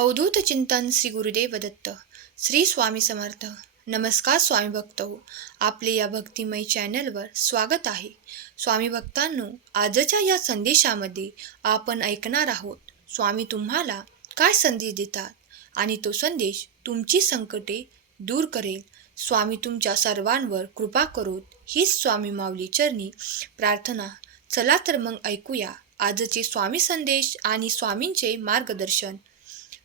अवधूत चिंतन श्री गुरुदेव दत्त श्री स्वामी समर्थ. नमस्कार स्वामी भक्त हो आपले या भक्तिमय चॅनलवर स्वागत आहे. स्वामी भक्तांनो आजच्या या संदेशामध्ये आपण ऐकणार आहोत स्वामी तुम्हाला काय संदेश देतात आणि तो संदेश तुमची संकटे दूर करेल. स्वामी तुमच्या सर्वांवर कृपा करोत हीच स्वामी माऊली चरणी प्रार्थना. चला तर मग ऐकूया आजचे स्वामी संदेश आणि स्वामींचे मार्गदर्शन.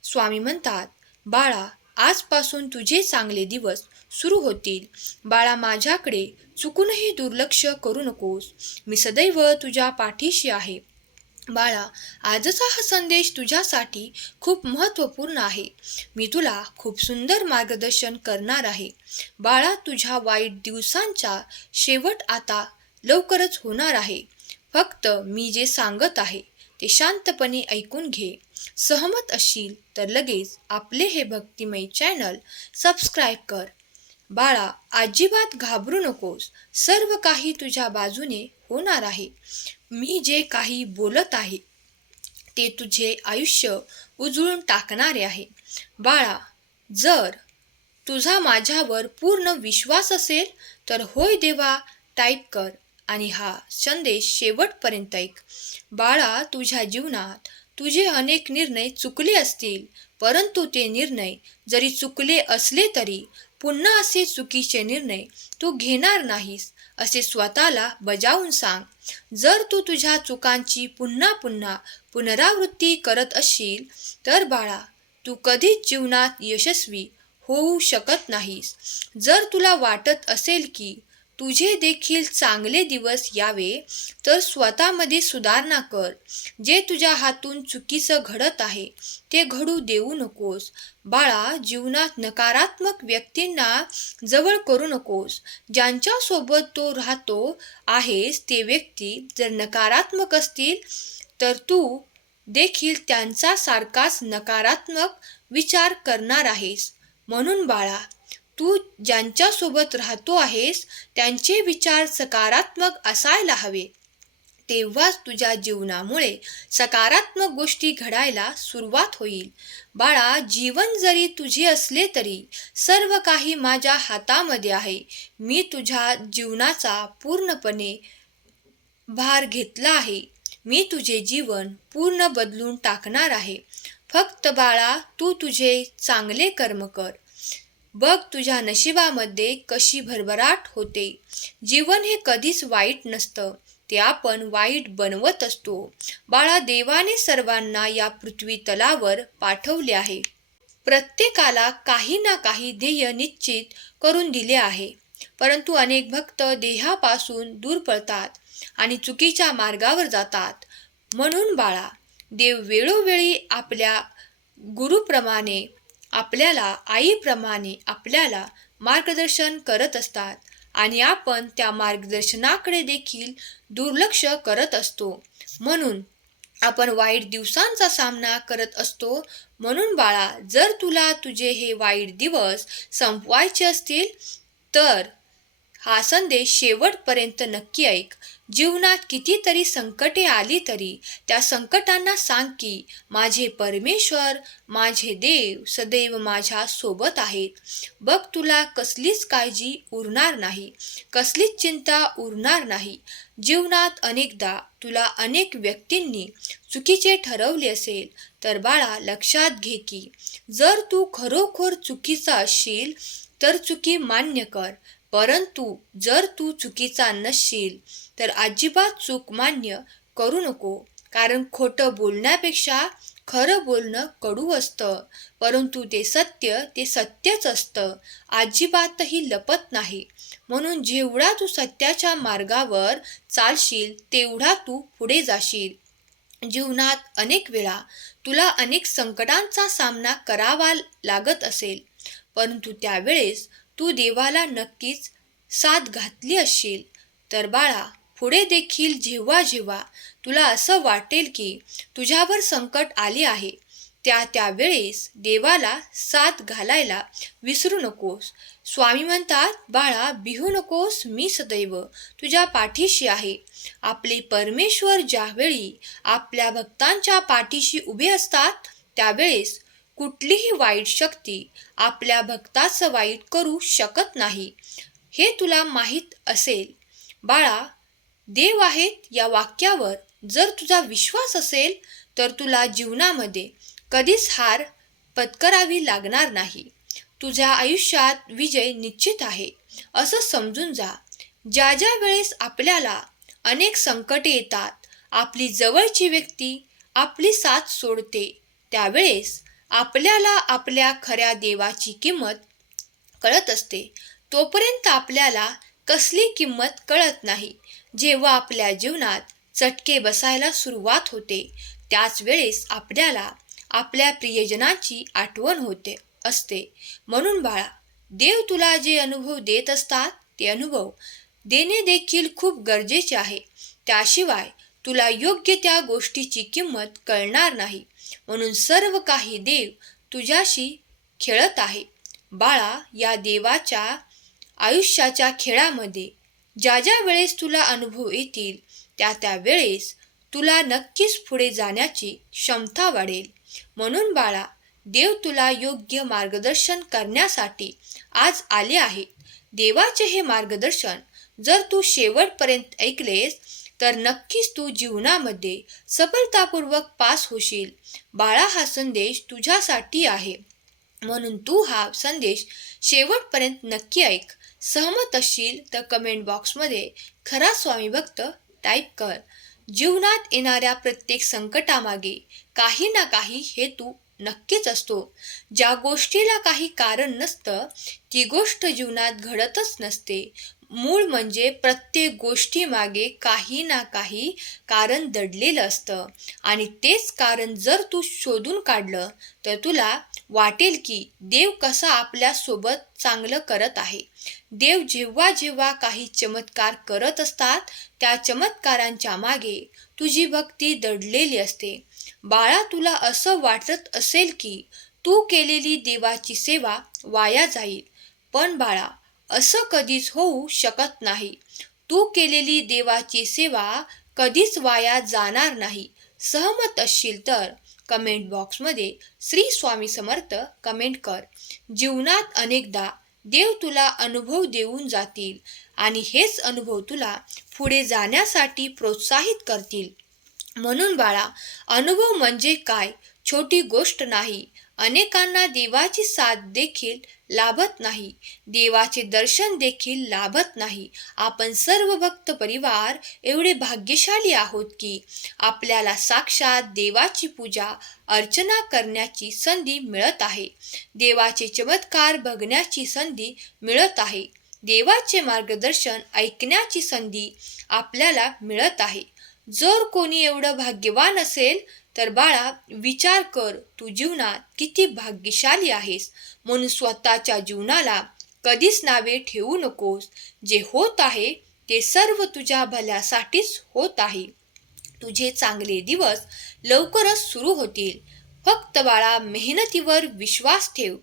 स्वामी म्हणतात बाळा आजपासून तुझे चांगले दिवस सुरू होतील. बाळा माझ्याकडे चुकूनही दुर्लक्ष करू नकोस. मी सदैव तुझ्या पाठीशी आहे. बाळा आजचा हा संदेश तुझ्यासाठी खूप महत्त्वपूर्ण आहे. मी तुला खूप सुंदर मार्गदर्शन करणार आहे. बाळा तुझ्या वाईट दिवसांचा शेवट आता लवकरच होणार आहे. फक्त मी जे सांगत आहे ते शांतपणे ऐकून घे. सहमत असशील तर लगेच आपले हे भक्तिमय चॅनल सबस्क्राईब कर. बाळा अजिबात घाबरू नकोस. सर्व काही तुझ्या बाजूने होणार आहे. मी जे काही बोलत आहे ते तुझे आयुष्य उजळून टाकणारे आहे. बाळा जर तुझा माझ्यावर पूर्ण विश्वास असेल तर होय देवा टाईप कर. आणि हा संदेश शेवटपर्यंत ऐक. बाळा तुझ्या जीवनात तुझे अनेक निर्णय चुकले असतील परंतु ते निर्णय जरी चुकले असले तरी पुन्हा असे चुकीचे निर्णय तू घेणार नाहीस असे स्वतःला बजावून सांग. जर तू तुझ्या चुकांची पुन्हा पुन्हा पुनरावृत्ती करत असशील तर बाळा तू कधीच जीवनात यशस्वी होऊ शकत नाहीस. जर तुला वाटत असेल की तुझे देखील चांगले दिवस यावे तर स्वतःमध्ये सुधारणा कर. जे तुझ्या हातून चुकीचं घडत आहे ते घडू देऊ नकोस. बाळा जीवनात नकारात्मक व्यक्तींना जवळ करू नकोस. ज्यांच्यासोबत तो राहतो आहेस ते व्यक्ती जर नकारात्मक असतील तर तू देखील त्यांचा सारखाच नकारात्मक विचार करणार आहेस. म्हणून बाळा तू ज्यांच्यासोबत राहतो आहेस त्यांचे विचार सकारात्मक असायला हवे. तेव्हाच तुझ्या जीवनामुळे सकारात्मक गोष्टी घडायला सुरुवात होईल. बाळा जीवन जरी तुझे असले तरी सर्व काही माझ्या हातामध्ये आहे. मी तुझ्या जीवनाचा पूर्णपणे भार घेतला आहे. मी तुझे जीवन पूर्ण बदलून टाकणार आहे. फक्त बाळा तू तुझे चांगले कर्म कर. बघ तुझ्या नशिबामध्ये कशी भरभराट होते. जीवन हे कधीच वाईट नसतं. ते आपण वाईट बनवत असतो. बाळा देवाने सर्वांना या पृथ्वी तलावर पाठवले आहे. प्रत्येकाला काही ना काही ध्येय निश्चित करून दिले आहे. परंतु अनेक भक्त देहापासून दूर पळतात आणि चुकीच्या मार्गावर जातात. म्हणून बाळा देव वेळोवेळी आपल्या गुरुप्रमाणे आपल्याला आईप्रमाणे आपल्याला मार्गदर्शन करत असतात आणि आपण त्या मार्गदर्शनाकडे देखील दुर्लक्ष करत असतो. म्हणून आपण वाईट दिवसांचा सामना करत असतो. म्हणून बाळा जर तुला तुझे हे वाईट दिवस संपवायचे असतील तर हा संदेश शेवटपर्यंत नक्की ऐक. जीवनात कितीतरी संकटे आली तरी त्या संकटांना सांग की माझे परमेश्वर माझे देव सदैव माझ्या सोबत आहेत. बघ तुला कसलीच काळजी उरणार नाही. कसलीच चिंता उरणार नाही. जीवनात अनेकदा तुला अनेक व्यक्तींनी चुकीचे ठरवले असेल तर बाळा लक्षात घे की जर तू खरोखर चुकीचा असशील तर चुकी मान्य कर. परंतु जर तू चुकीचा नसशील तर अजिबात चूक मान्य करू नको. कारण खोटं बोलण्यापेक्षा खरं बोलणं कडू असतं. परंतु ते सत्य ते सत्यच असतं. अजिबातही लपत नाही. म्हणून जेवढा तू सत्याच्या मार्गावर चालशील तेवढा तू पुढे जाशील. जीवनात अनेक वेळा तुला अनेक संकटांचा सामना करावा लागत असेल. परंतु त्यावेळेस तू देवाला नक्कीच साथ घातली असशील तर बाळा पुढे देखील जेव्हा जेव्हा तुला असं वाटेल की तुझ्यावर संकट आले आहे त्या त्यावेळेस देवाला साथ घालायला विसरू नकोस. स्वामी म्हणतात बाळा बिहू नकोस मी सदैव तुझ्या पाठीशी आहे. आपले परमेश्वर ज्यावेळी आपल्या भक्तांच्या पाठीशी उभे असतात त्यावेळेस कुठलीही वाईट शक्ती आपल्या भक्ताचं वाईट करू शकत नाही. हे तुला माहीत असेल. बाळा देव आहेत या वाक्यावर. जर तुझा विश्वास असेल तर तुला जीवनामध्ये कधीच हार पत्करावी लागणार नाही. तुझ्या आयुष्यात विजय निश्चित आहे. असं समजून जा. ज्या ज्या वेळेस आपल्याला अनेक संकटे येतात आपली जवळची व्यक्ती आपली साथ सोडते त्यावेळेस आपल्याला आपल्या खऱ्या देवाची किंमत कळत असते. तोपर्यंत आपल्याला कसली किंमत कळत नाही. जेव्हा आपल्या जीवनात चटके बसायला सुरुवात होते त्याच वेळेस आपल्याला आपल्या प्रियजनाची आठवण होते असते. म्हणून बाळा देव तुला जे अनुभव देत असतात ते अनुभव देणे देखील खूप गरजेचे आहे. त्याशिवाय तुला योग्य त्या गोष्टीची किंमत कळणार नाही. म्हणून सर्व काही देव तुझ्याशी खेळत आहे. बाळा या देवाच्या आयुष्याच्या खेळामध्ये ज्या ज्या वेळेस तुला अनुभव येतील त्या त्या वेळेस तुला नक्कीच पुढे जाण्याची क्षमता वाढेल. म्हणून बाळा देव तुला योग्य मार्गदर्शन करण्यासाठी आज आले आहे. देवाचे हे मार्गदर्शन जर तू शेवटपर्यंत ऐकलेस तर नक्कीच तू जीवनामध्ये सफलतापूर्वक पास होशील. बाळा हा संदेश तुझ्यासाठी आहे. म्हणून तू हा संदेश शेवटपर्यंत नक्की ऐक. सहमत असशील तर कमेंट बॉक्समध्ये खरा स्वामी भक्त टाईप कर. जीवनात येणाऱ्या प्रत्येक संकटामागे काही ना काही हेतू नक्कीच असतो. ज्या गोष्टीला काही कारण नसतं ती गोष्ट जीवनात घडतच नसते. मूळ म्हणजे प्रत्येक गोष्टीमागे काही ना काही कारण दडलेलं असतं. आणि तेच कारण जर तू शोधून काढलं तर तुला वाटेल की देव कसा आपल्यासोबत चांगलं करत आहे. देव जेव्हा जेव्हा काही चमत्कार करत असतात त्या चमत्कारांच्या मागे तुझी भक्ती दडलेली असते. बाळा तुला असं वाटत असेल की तू केलेली देवाची सेवा वाया जाईल. पण बाळा असं कधीच होऊ शकत नाही. तू केलेली देवाची सेवा कधीच वाया जाणार नाही. सहमत असशील तर कमेंट बॉक्समध्ये श्री स्वामी समर्थ कमेंट कर. जीवनात अनेकदा देव तुला अनुभव देऊन जातील आणि हेच अनुभव तुला पुढे जाण्यासाठी प्रोत्साहित करतील. म्हणून बाळा अनुभव म्हणजे काय? छोटी गोष्ट नाही. अनेकांना देवाची साथ देखील लाभत नाही. देवाचे दर्शन देखील लाभत नाही. आपण सर्व भक्त परिवार एवढे भाग्यशाली आहोत की आपल्याला साक्षात देवाची पूजा अर्चना करण्याची संधी मिळत आहे. देवाचे चमत्कार बघण्याची संधी मिळत आहे. देवाचे मार्गदर्शन ऐकण्याची संधी आपल्याला मिळत आहे. जर कोणी एवढं भाग्यवान असेल तर बाळा विचार कर तू जीवनात किती भाग्यशाली आहेस. म्हणून स्वतःच्या जीवनाला कधीच नावे ठेवू नकोस. जे होत आहे ते सर्व तुझ्या भल्यासाठीच होत आहे. तुझे चांगले दिवस लवकरच सुरू होतील. फक्त बाळा मेहनतीवर विश्वास ठेव.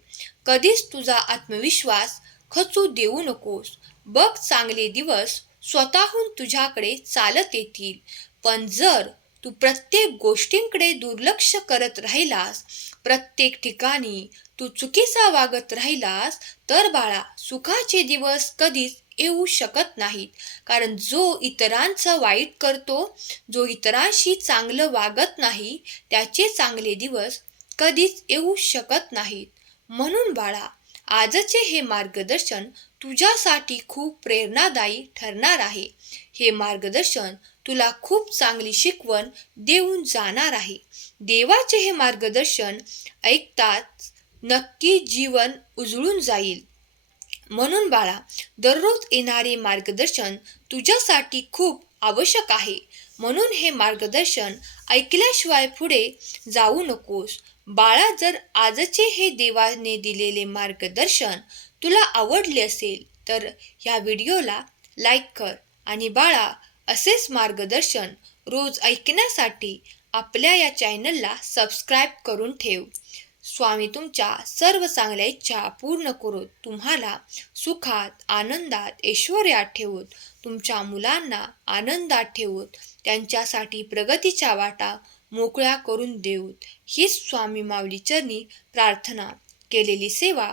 कधीच तुझा आत्मविश्वास खचू देऊ नकोस. बघ चांगले दिवस स्वतःहून तुझ्याकडे चालत येतील. पण जर तू प्रत्येक गोष्टींकडे दुर्लक्ष करत राहिलास प्रत्येक ठिकाणी तू चुकीचा वागत राहिलास तर बाळा सुखाचे दिवस कधीच येऊ शकत नाहीत. कारण जो इतरांचं वाईट करतो जो इतरांशी चांगलं वागत नाही त्याचे चांगले दिवस कधीच येऊ शकत नाहीत. म्हणून बाळा आजचे हे मार्गदर्शन तुझ्यासाठी खूप प्रेरणादायी ठरणार आहे. हे मार्गदर्शन तुला खूप चांगली शिकवण देऊन जाणार आहे. देवाचे हे मार्गदर्शन ऐकताच नक्की जीवन उजळून जाईल. म्हणून बाळा दररोज येणारे मार्गदर्शन तुझ्यासाठी खूप आवश्यक आहे. म्हणून हे मार्गदर्शन ऐकल्याशिवाय पुढे जाऊ नकोस. बाळा जर आजचे हे देवाने दिलेले मार्गदर्शन तुला आवडले असेल तर ह्या व्हिडिओला लाईक कर. आणि बाळा असेच मार्गदर्शन रोज ऐकण्यासाठी आपल्या या चॅनलला सबस्क्राईब करून ठेव. स्वामी तुमच्या सर्व चांगल्या इच्छा पूर्ण करून तुम्हाला सुखात आनंदात ऐश्वर्यात ठेवत तुमच्या मुलांना आनंदात ठेवत त्यांच्यासाठी प्रगतीच्या वाटा मोकळ्या करून देऊत हीच स्वामी माऊली चरणी प्रार्थना केलेली सेवा